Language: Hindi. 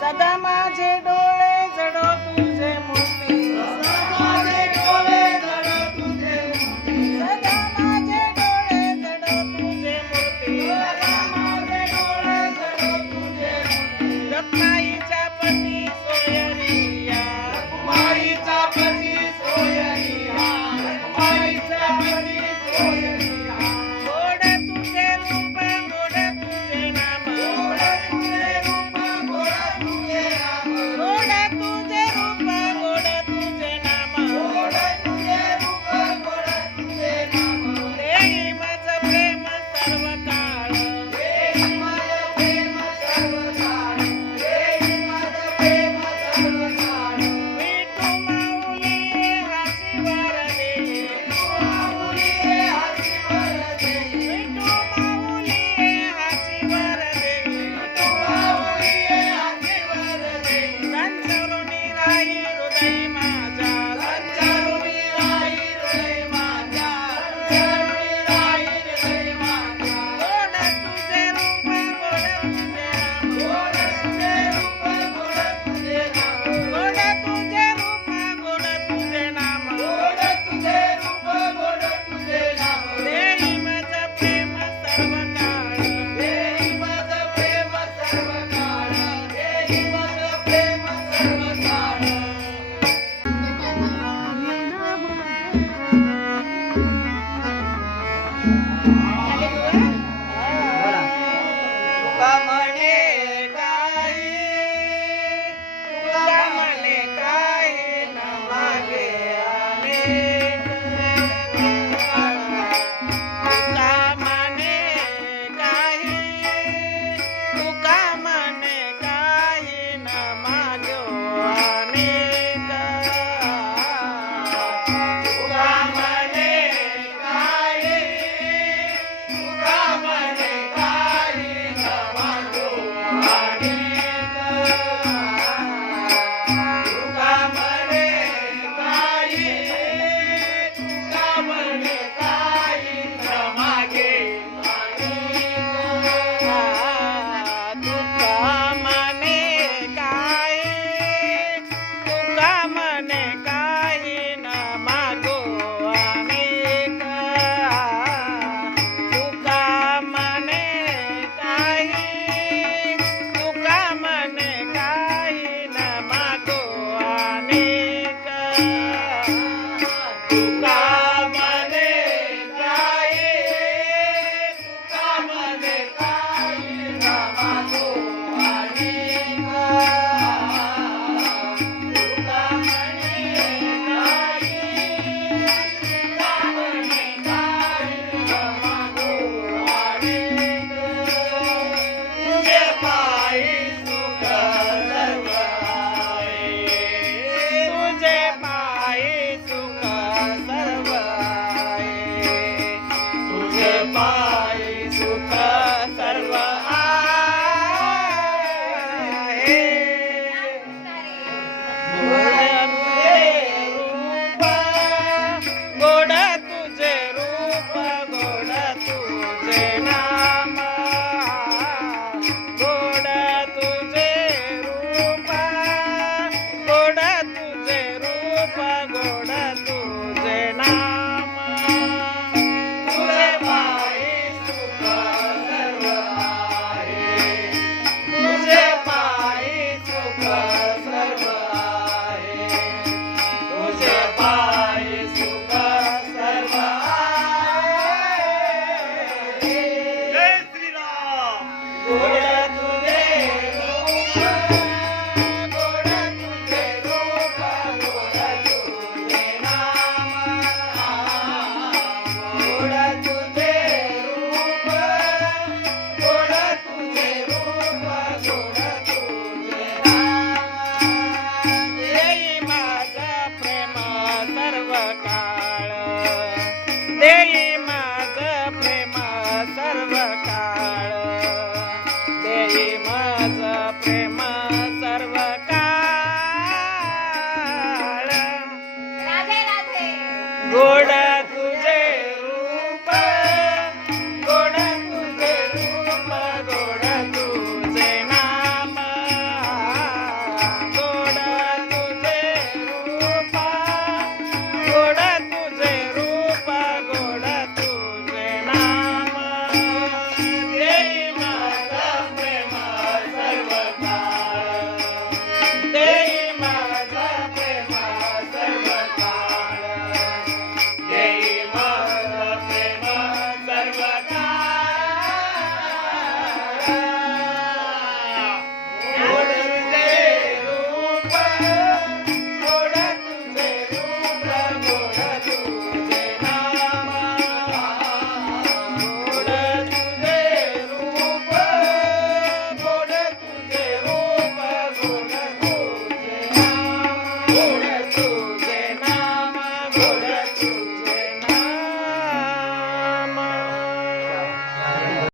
सदा माझे डोळे Música